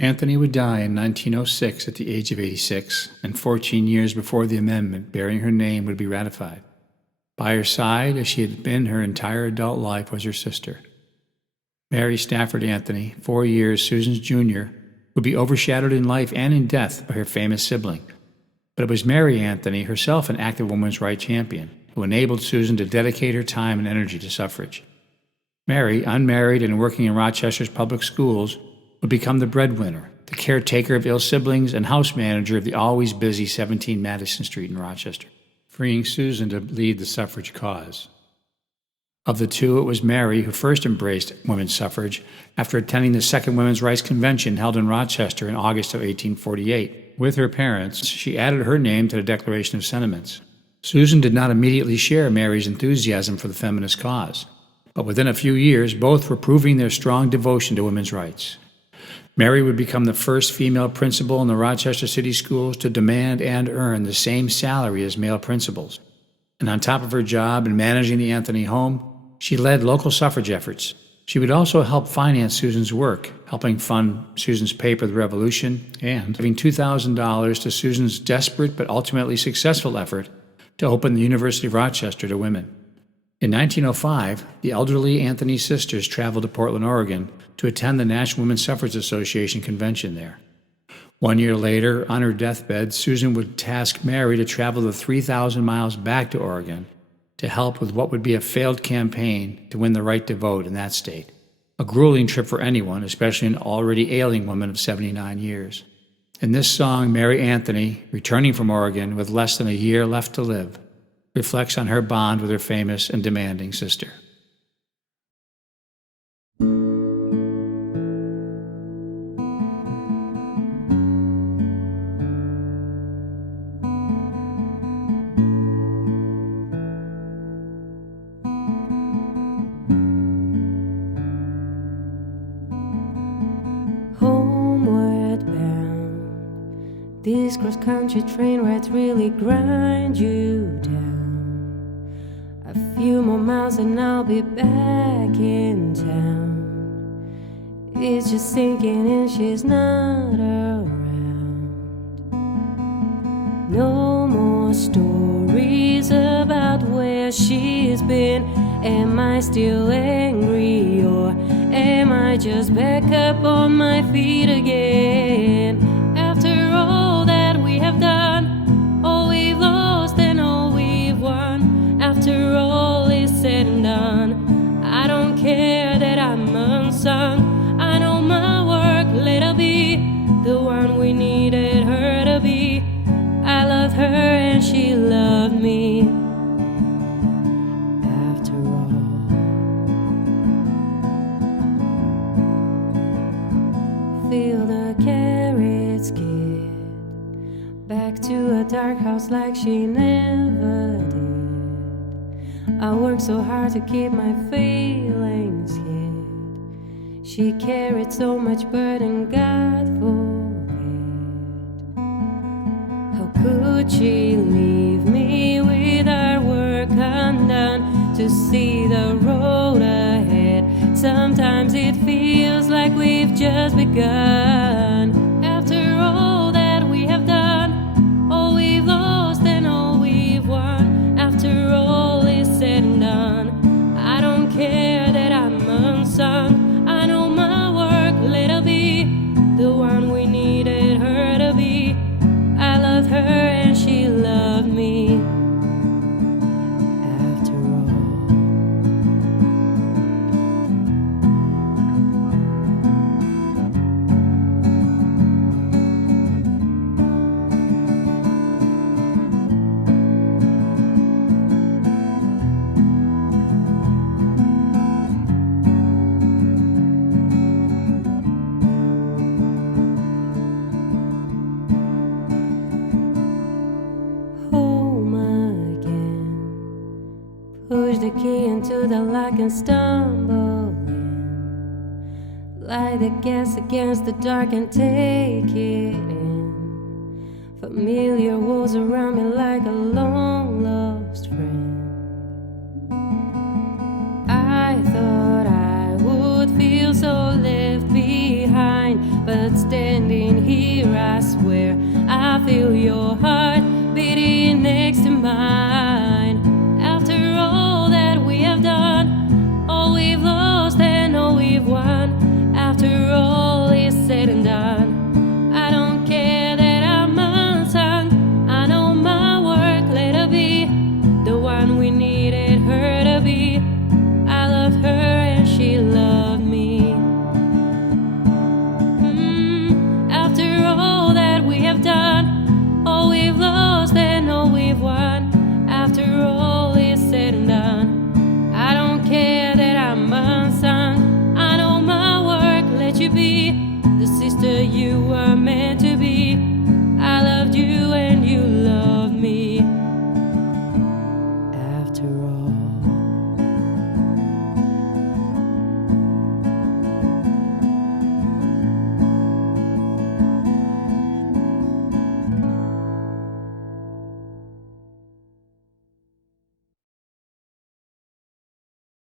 Anthony would die in 1906 at the age of 86, and 14 years before the amendment bearing her name would be ratified. By her side, as she had been her entire adult life, was her sister. Mary Stafford Anthony, 4 years Susan's junior, would be overshadowed in life and in death by her famous sibling. But it was Mary Anthony, herself an active women's rights champion, who enabled Susan to dedicate her time and energy to suffrage. Mary, unmarried and working in Rochester's public schools, would become the breadwinner, the caretaker of ill siblings, and house manager of the always busy 17 Madison Street in Rochester, freeing Susan to lead the suffrage cause. Of the two, it was Mary who first embraced women's suffrage after attending the Second Women's Rights Convention held in Rochester in August of 1848. With her parents, she added her name to the Declaration of Sentiments. Susan did not immediately share Mary's enthusiasm for the feminist cause, but within a few years, both were proving their strong devotion to women's rights. Mary would become the first female principal in the Rochester City Schools to demand and earn the same salary as male principals. And on top of her job in managing the Anthony home, she led local suffrage efforts. She would also help finance Susan's work, helping fund Susan's paper, The Revolution, and giving $2,000 to Susan's desperate but ultimately successful effort to open the University of Rochester to women. In 1905, the elderly Anthony sisters traveled to Portland, Oregon, to attend the National Women's Suffrage Association convention there. 1 year later, on her deathbed, Susan would task Mary to travel the 3,000 miles back to Oregon to help with what would be a failed campaign to win the right to vote in that state. A grueling trip for anyone, especially an already ailing woman of 79 years. In this song, Mary Anthony, returning from Oregon with less than a year left to live, reflects on her bond with her famous and demanding sister. Homeward bound, this cross-country train rides really grind you down. A few more miles and I'll be back in town. It's just sinking in, she's not around. No more stories about where she's been. Am I still angry, or am I just back up on my feet again? After all that we have done, all we've lost and all we've won, after all is said and done, I don't care that I'm unsung. I know my work, let her be the one we needed her to be. I loved her and she loved me. After all, feel the carrots get back to a dark house like she never did. I worked so hard to keep my feelings hid. She carried so much burden, God forbid. How could she leave me with our work undone to see the road ahead? Sometimes it feels like we've just begun. After all that we have done, all we've lost and all we've won, after all is said and done, I don't care that I'm unsung. I know my work, let her be the one we needed her to be. I loved her and she loved me. After all, push the key into the lock and stumble in. Light the gas against the dark and take it in. Familiar walls around me like a long lost friend. I thought I would feel so left behind, but stand feel